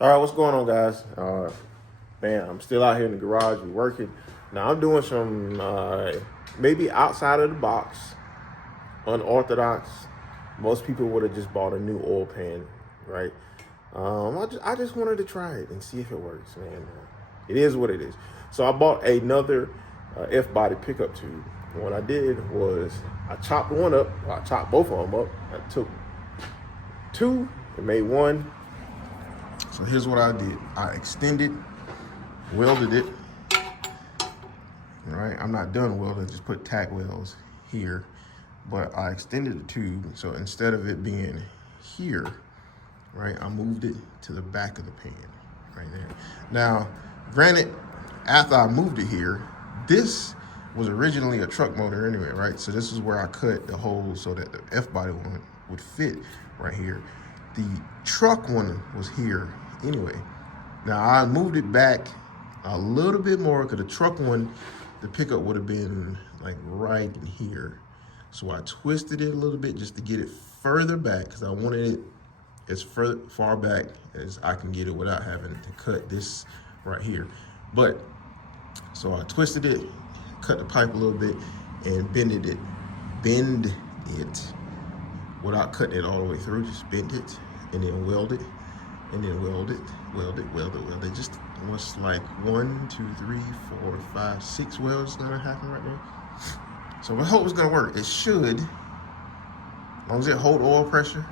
All right, what's going on, guys? Man, I'm still out here in the garage. We're working. Now, I'm doing some maybe outside of the box, unorthodox. Most people would have just bought a new oil pan, right? I just wanted to try it and see if it works, man. It is what it is. So I bought another F-body pickup tube. And what I did was I chopped one up. Well, I chopped both of them up. I took two and made one. So here's what I did. I extended, welded it. All right, I'm not done welding, just put tack welds here. But I extended the tube, so instead of it being here, right, I moved it to the back of the pan, right there. Now, granted, after I moved it here, this was originally a truck motor anyway, right? So this is where I cut the hole so that the F-body one would fit right here. The truck one was here anyway. Now I moved it back a little bit more because the truck one, the pickup would have been like right in here. So I twisted it a little bit just to get it further back because I wanted it as far back as I can get it without having to cut this right here. But, so I twisted it, cut the pipe a little bit, and bend it without cutting it all the way through. Just bend it and then weld it, and then weld it. Just almost like 1, 2, 3, 4, 5, 6 welds gonna happen right there. So I hope it's gonna work. It should, as long as it hold oil pressure,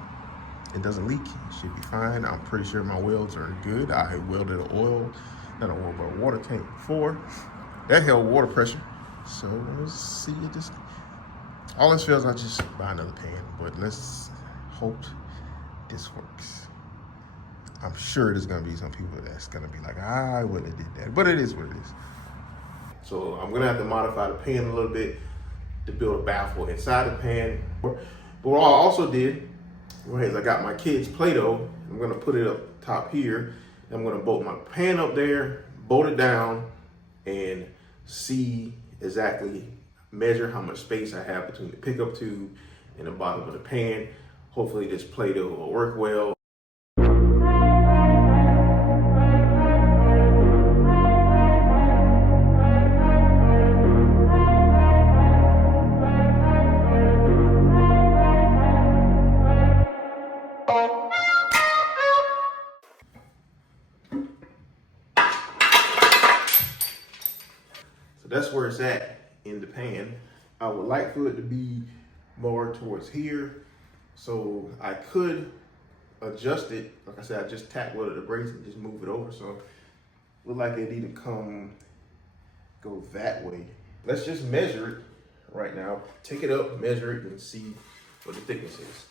it doesn't leak, it should be fine. I'm pretty sure my welds are good. I welded an oil, not an oil, but a water tank before. That held water pressure. So let's see, all this fails, I just buy another pan, but let's hope this works. I'm sure there's gonna be some people that's gonna be like, I wouldn't have did that, but it is what it is. So I'm gonna have to modify the pan a little bit to build a baffle inside the pan. But what I also did was I got my kids' Play-Doh. I'm gonna put it up top here. I'm gonna bolt my pan up there, bolt it down, and see exactly, measure how much space I have between the pickup tube and the bottom of the pan. Hopefully this Play-Doh will work well. So that's where it's at in the pan. I would like for it to be more towards here. So I could adjust it. Like I said, I just tack welded the brace and just move it over. So look like it need to go that way. Let's just measure it right now. Take it up, measure it, and see what the thickness is.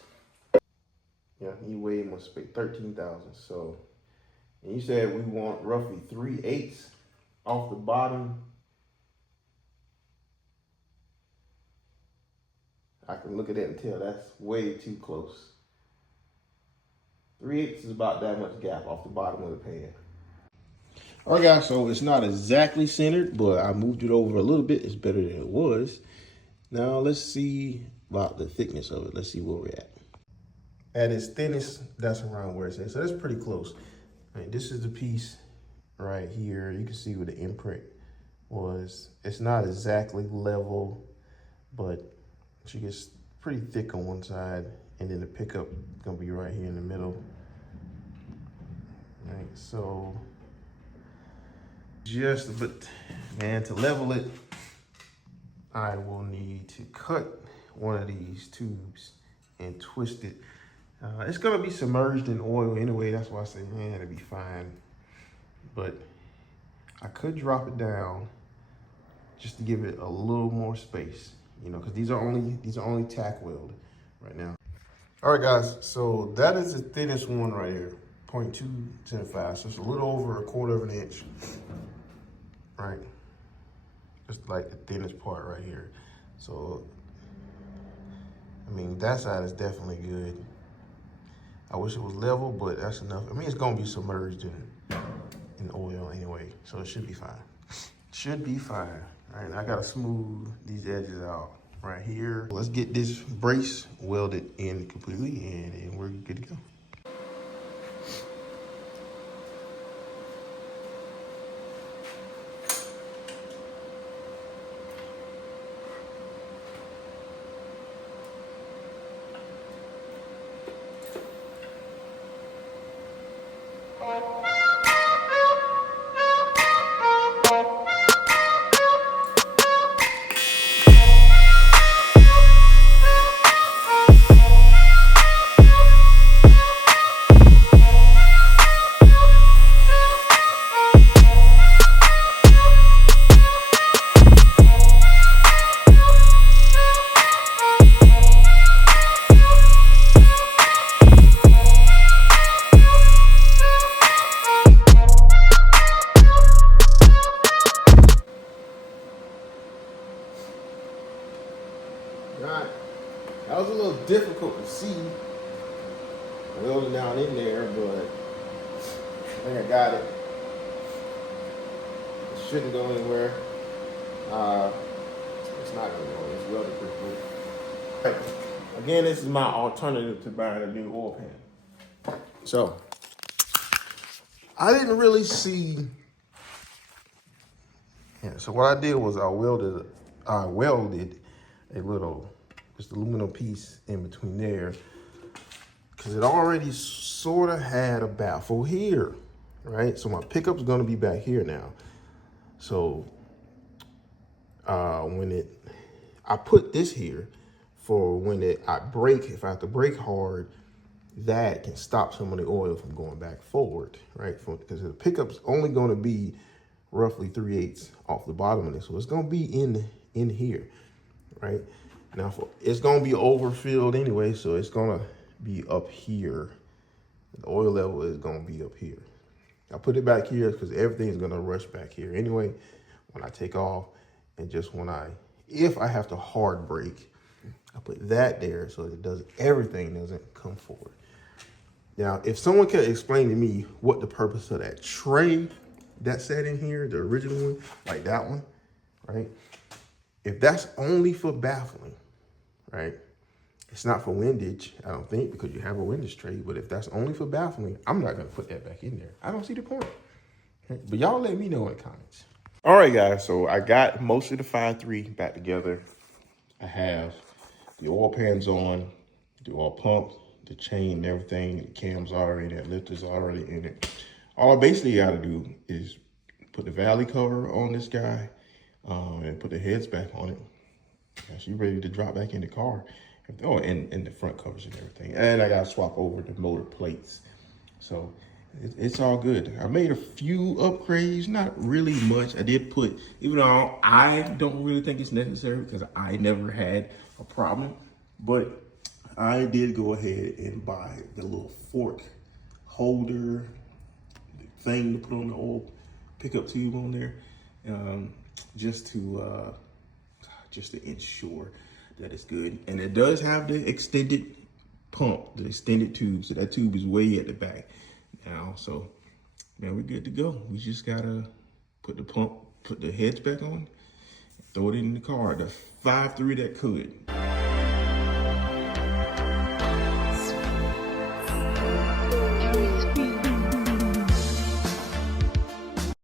Yeah, he weighed must be 13,000. So, and you said we want roughly 3/8 off the bottom. I can look at it and tell that's way too close. 3/8 is about that much gap off the bottom of the pan. All right, guys, so it's not exactly centered, but I moved it over a little bit. It's better than it was. Now let's see about the thickness of it. Let's see where we're at. At its thinnest, that's around where it's at. So that's pretty close. All right, this is the piece right here. You can see where the imprint was. It's not exactly level, but she gets pretty thick on one side, and then the pickup is gonna be right here in the middle. All right, so just a bit, man, to level it, I will need to cut one of these tubes and twist it. It's gonna be submerged in oil anyway. That's why I say, man, it'll be fine. But I could drop it down just to give it a little more space, you know, because these are only tack weld right now. All right, guys, so that is the thinnest one right here, 0.275. So it's a little over 1/4 of an inch, right? Just like the thinnest part right here. So, I mean, that side is definitely good. I wish it was level, but that's enough. I mean, it's gonna be submerged in oil anyway, so it should be fine. Should be fine. All right, I gotta smooth these edges out right here. Let's get this brace welded in completely, and we're good to go. Not, that was a little difficult to see welding down in there, but I think I got it. It shouldn't go anywhere. It's not going to go. It's welded pretty good. Right. Again, this is my alternative to buying a new oil pan. So I didn't really see. Yeah. So what I did was I welded a little just aluminum piece in between there, because it already sort of had a baffle here, right? So my pickup's going to be back here now. So I put this here for when I brake, if I have to brake hard, that can stop some of the oil from going back forward, right? Because the pickup's only going to be roughly 3/8 off the bottom of this. So it's going to be in here, right? Now, it's going to be overfilled anyway, so it's going to be up here. The oil level is going to be up here. I put it back here because everything's going to rush back here anyway when I take off. And just if I have to hard brake, I put that there so everything doesn't come forward. Now, if someone could explain to me what the purpose of that tray that sat in here, the original one, like that one, right? If that's only for baffling, right? It's not for windage, I don't think, because you have a windage tray. But if that's only for baffling, I'm not going to put that back in there. I don't see the point. Okay? But y'all let me know in the comments. All right, guys. So I got most of the 5.3 back together. I have the oil pans on, the oil pump, the chain and everything. The cam's already in it, lifter's already in it. All I basically got to do is put the valley cover on this guy and put the heads back on it. And she's ready to drop back in the car. Oh, and the front covers and everything. And I got to swap over the motor plates. So it's all good. I made a few upgrades, not really much. I did put, even though I don't really think it's necessary because I never had a problem, but I did go ahead and buy the little fork holder thing to put on the old pickup tube on there, just to ensure that it's good. And it does have the extended pump, the extended tube. So that tube is way at the back now. So man, we're good to go. We just gotta put the heads back on, throw it in the car. The 5.3 that could.